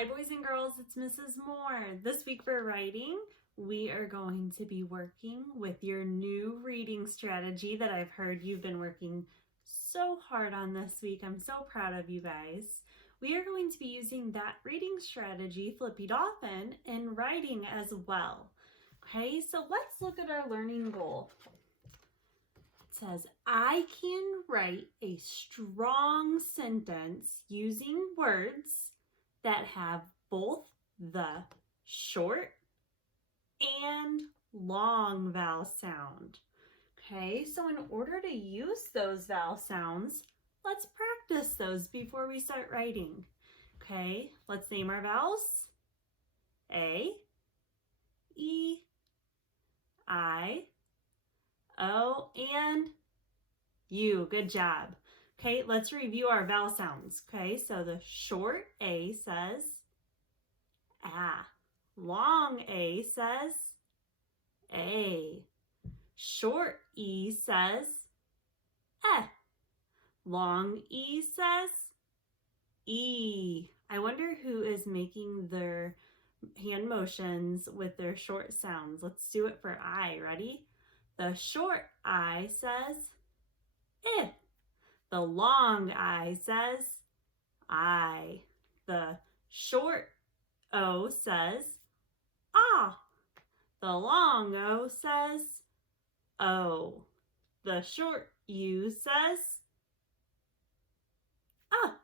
Hi boys and girls, it's Mrs. Moore. This week for writing, we are going to be working with your new reading strategy that I've heard you've been working so hard on this week. I'm so proud of you guys. We are going to be using that reading strategy, Flippy Dolphin, in writing as well. Okay, so let's look at our learning goal. It says, I can write a strong sentence using words that have both the short and long vowel sound. Okay, so in order to use those vowel sounds, let's practice those before we start writing. Okay, let's name our vowels. A, E, I, O, and U. Good job. Okay, let's review our vowel sounds. Okay, so the short A says ah. Long A says A. Short E says eh. Long E says E. I wonder who is making their hand motions with their short sounds. Let's do it for I. Ready? The short I says eh. The long I says I. The short O says ah. The long O says O. The short U says ah.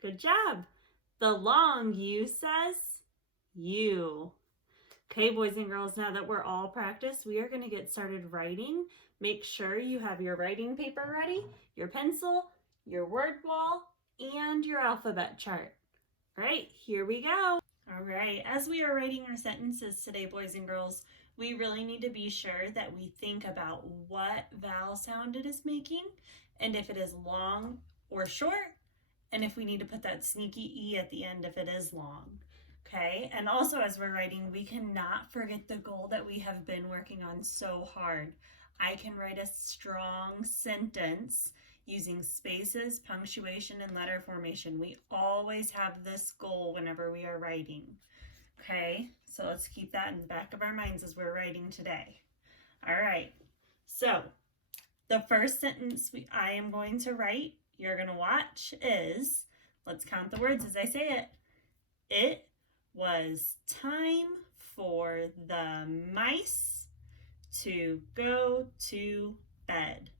Good job. The long U says U. Okay, boys and girls, now that we're all practiced, we are going to get started writing. Make sure you have your writing paper ready, your pencil, your word wall, and your alphabet chart. All right, here we go. All right, as we are writing our sentences today, boys and girls, we really need to be sure that we think about what vowel sound it is making, and if it is long or short, and if we need to put that sneaky E at the end if it is long. Okay, and also as we're writing, we cannot forget the goal that we have been working on so hard. I can write a strong sentence using spaces, punctuation, and letter formation. We always have this goal whenever we are writing. Okay, so let's keep that in the back of our minds as we're writing today. All right, so the first sentence I am going to write, you're going to watch, is, let's count the words as I say it. It was time for the mice to go to bed.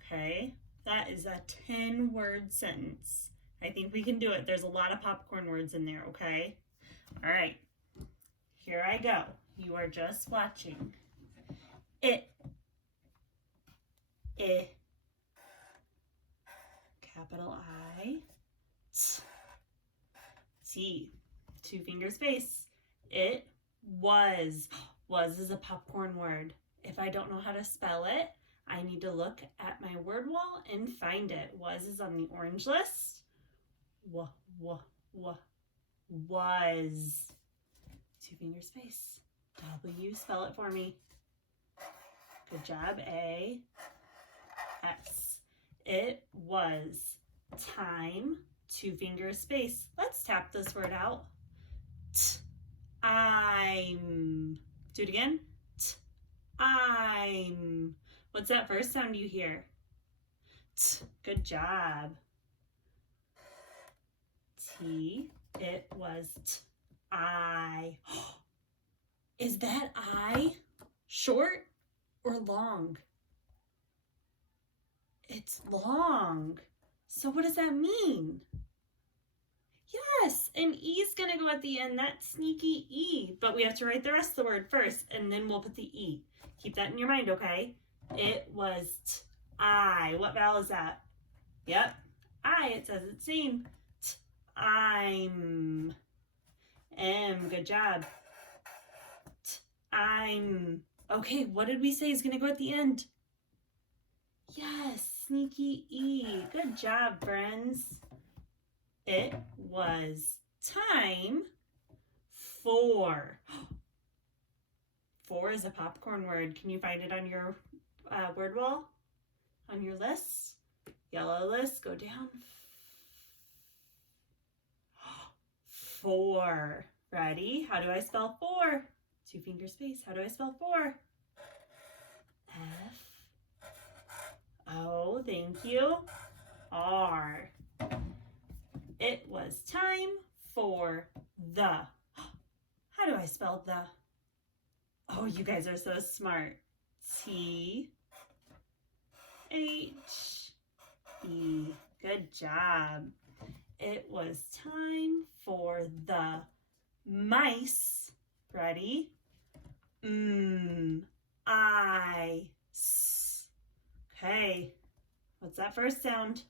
Okay, that is a 10-word sentence. I think we can do it. There's a lot of popcorn words in there, okay? All right, here I go. You are just watching. It, capital I, T, two finger space. It was. Was is a popcorn word. If I don't know how to spell it, I need to look at my word wall and find it. Was is on the orange list. Was. Two finger space. W, spell it for me. Good job. A, S. It was time, two finger space. Let's tap this word out. I'm. Do it again. I'm. What's that first sound you hear? Good job. T. It was I. Is that I short or long? It's long. So what does that mean? Yes, an E is going to go at the end, that sneaky E. But we have to write the rest of the word first, and then we'll put the E. Keep that in your mind, okay? It was I. What vowel is that? Yep, I. It says it's same. I'm. M. Good job. I'm. Okay, what did we say is going to go at the end? Yes, sneaky E. Good job, friends. It was time for. For is a popcorn word. Can you find it on your word wall? On your list? Yellow list, go down. 4. Ready? How do I spell 4? 2 finger space. How do I spell 4? F-O, thank you, R. It was time for the. How do I spell the? Oh, you guys are so smart. T-H-E. Good job. It was time for the mice. Ready? I-S. Okay. What's that first sound?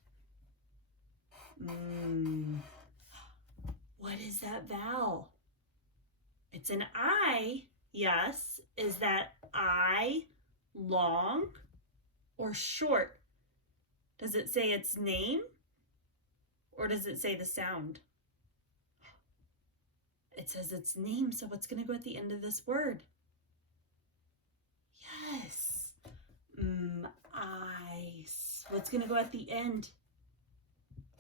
What is that vowel? It's an I. Yes. Is that I long or short? Does it say its name or does it say the sound? It says its name, so what's going to go at the end of this word? Yes. Ice. What's going to go at the end?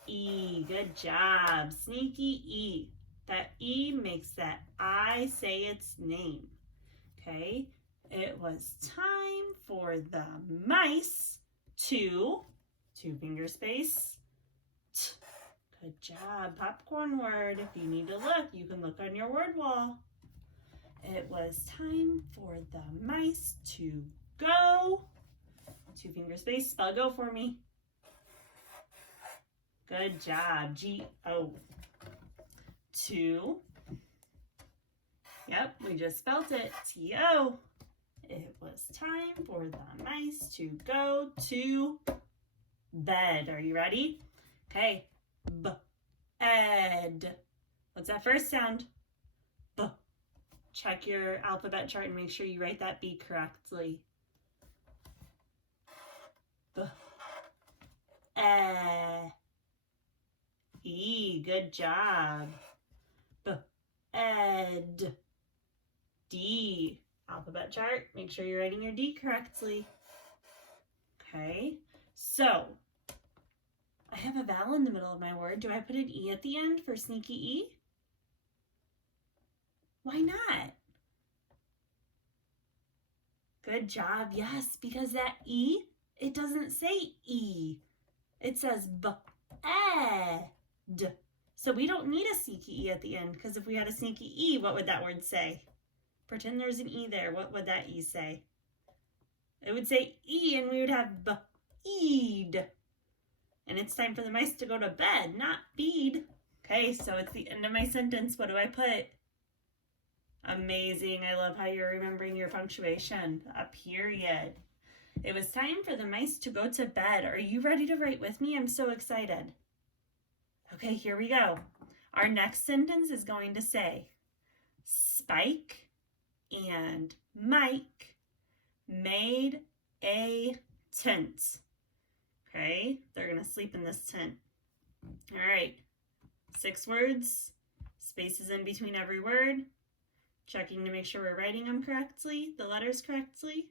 E. Good job. Sneaky E. That E makes that I say its name. Okay. It was time for the mice to, 2 finger space, T. Good job. Popcorn word. If you need to look, you can look on your word wall. It was time for the mice to go. 2 finger space. Spell go for me. Good job. G-O. 2. Yep, we just spelled it. T-O. It was time for the mice to go to bed. Are you ready? Okay. B-ed. What's that first sound? B. Check your alphabet chart and make sure you write that B correctly. B. E. Good job. B-ed. D. Alphabet chart. Make sure you're writing your D correctly. Okay. So, I have a vowel in the middle of my word. Do I put an E at the end for sneaky E? Why not? Good job. Yes, because that E, it doesn't say E. It says B-E-D. So we don't need a sneaky E at the end, because if we had a sneaky E, what would that word say? Pretend there's an E there. What would that E say? It would say E, and we would have B-E-D. And it's time for the mice to go to bed, not bead. Okay, so it's the end of my sentence. What do I put? Amazing. I love how you're remembering your punctuation. A period. It was time for the mice to go to bed. Are you ready to write with me? I'm so excited. Okay, here we go. Our next sentence is going to say, Spike and Mike made a tent. Okay, they're going to sleep in this tent. All right, 6 words, spaces in between every word, checking to make sure we're writing them correctly, the letters correctly,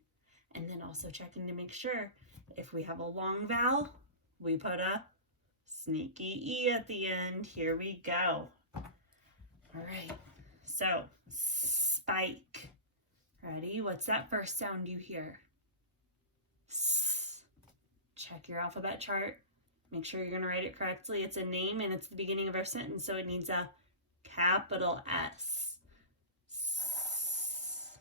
and then also checking to make sure if we have a long vowel, we put a sneaky E at the end. Here we go. All right, so spike. Ready? What's that first sound you hear? S. Check your alphabet chart. Make sure you're going to write it correctly. It's a name and it's the beginning of our sentence, so it needs a capital S. S.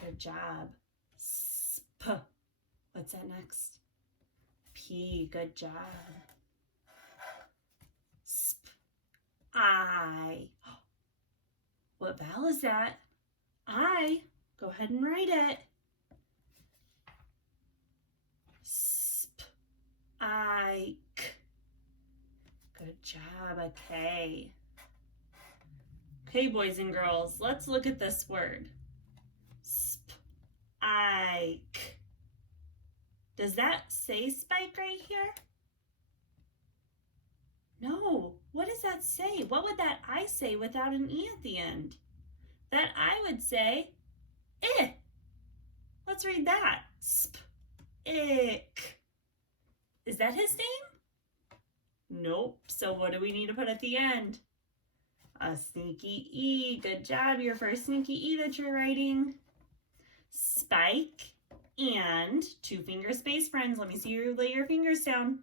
Good job. Sp. What's that next? P. Good job. Sp. I. What vowel is that? I. Go ahead and write it. Sp. Ike. Good job. Okay. Okay, boys and girls, let's look at this word. Sp. Ike. Does that say spike right here? No. What does that say? What would that I say without an E at the end? That I would say, eh. Let's read that. Sp. Ick. Is that his name? Nope. So what do we need to put at the end? A sneaky E. Good job. Your first sneaky E that you're writing. Spike and two finger space, friends. Let me see you lay your fingers down.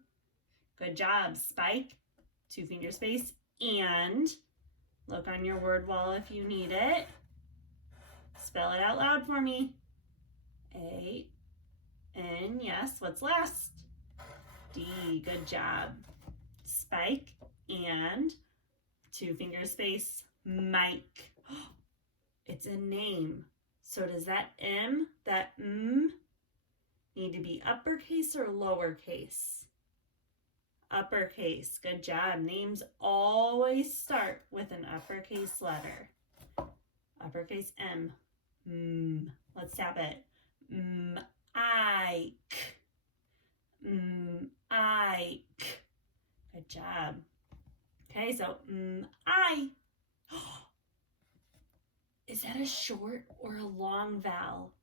Good job. Spike, two finger space, and look on your word wall if you need it. Spell it out loud for me. A, N, yes. What's last? D. Good job. Spike and two finger space, Mike. It's a name. So does that M, that M, need to be uppercase or lowercase? Uppercase. Good job. Names always start with an uppercase letter. Uppercase M. Let's tap it. Ike. Ike. Good job. Okay, so I. Is that a short or a long vowel?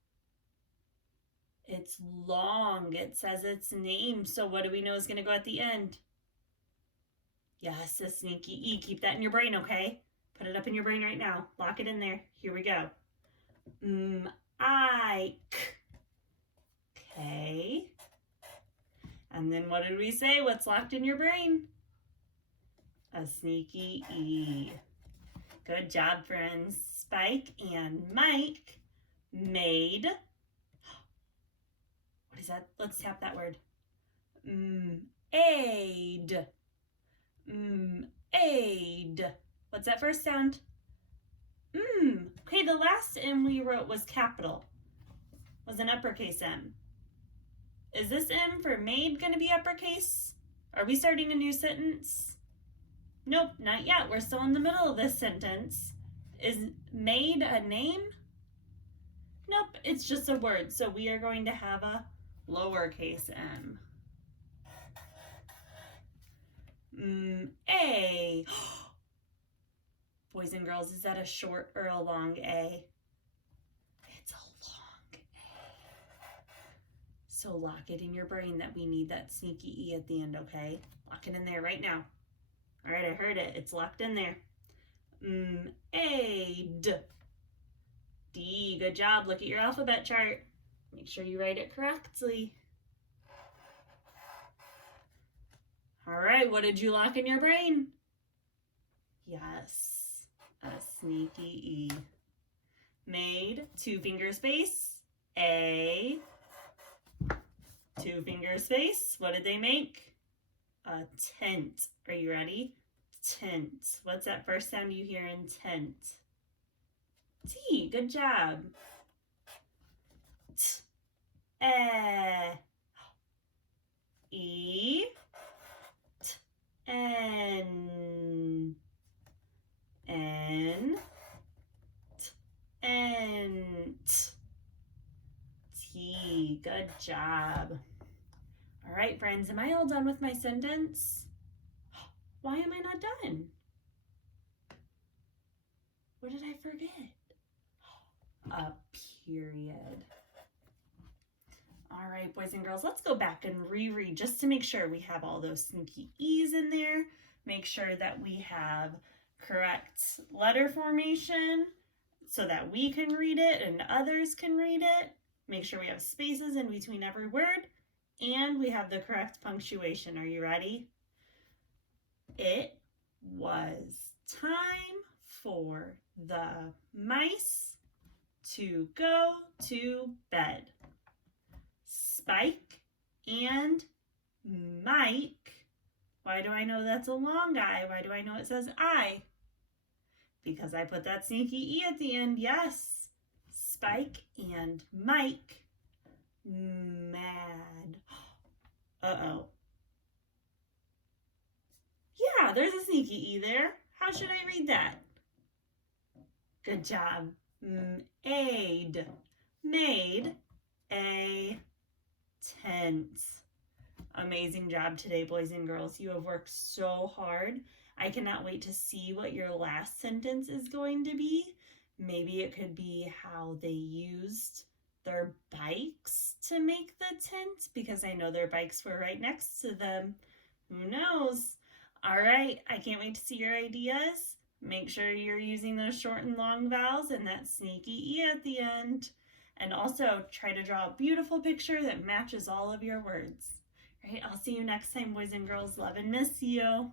It's long. It says its name. So what do we know is going to go at the end? Yes, a sneaky E. Keep that in your brain, okay? Put it up in your brain right now. Lock it in there. Here we go. Ike. Okay. And then what did we say? What's locked in your brain? A sneaky E. Good job, friends. Spike and Mike made, what is that? Let's tap that word. Aid. Aid. What's that first sound? Okay, the last M we wrote was capital. Was an uppercase M. Is this M for made going to be uppercase? Are we starting a new sentence? Nope, not yet. We're still in the middle of this sentence. Is made a name? Nope, it's just a word. So we are going to have a lowercase m. A. Boys and girls, is that a short or a long A? It's a long A. So lock it in your brain that we need that sneaky E at the end, okay? Lock it in there right now. All right, I heard it. It's locked in there. Aid. D. Good job. Look at your alphabet chart. Make sure you write it correctly. All right, what did you lock in your brain? Yes, a sneaky E. Made, two finger space, A, two finger space. What did they make? A tent. Are you ready? Tent. What's that first sound you hear in tent? T. Good job. T. E. T. N. N. T. Ent. T. Good job. All right, friends, am I all done with my sentence? Why am I not done? What did I forget? A period. All right, boys and girls, let's go back and reread just to make sure we have all those sneaky E's in there. Make sure that we have correct letter formation so that we can read it and others can read it. Make sure we have spaces in between every word. And we have the correct punctuation. Are you ready? It was time for the mice to go to bed. Spike and Mike. Why do I know that's a long I? Why do I know it says I? Because I put that sneaky E at the end, yes. Spike and Mike mad. Uh-oh. Yeah, there's a sneaky E there. How should I read that? Good job. Aid. Made a tent. Amazing job today, boys and girls. You have worked so hard. I cannot wait to see what your last sentence is going to be. Maybe it could be how they used their bikes to make the tent, because I know their bikes were right next to them. Who knows? All right, I can't wait to see your ideas. Make sure you're using those short and long vowels and that sneaky E at the end. And also try to draw a beautiful picture that matches all of your words. All right, I'll see you next time, boys and girls. Love and miss you.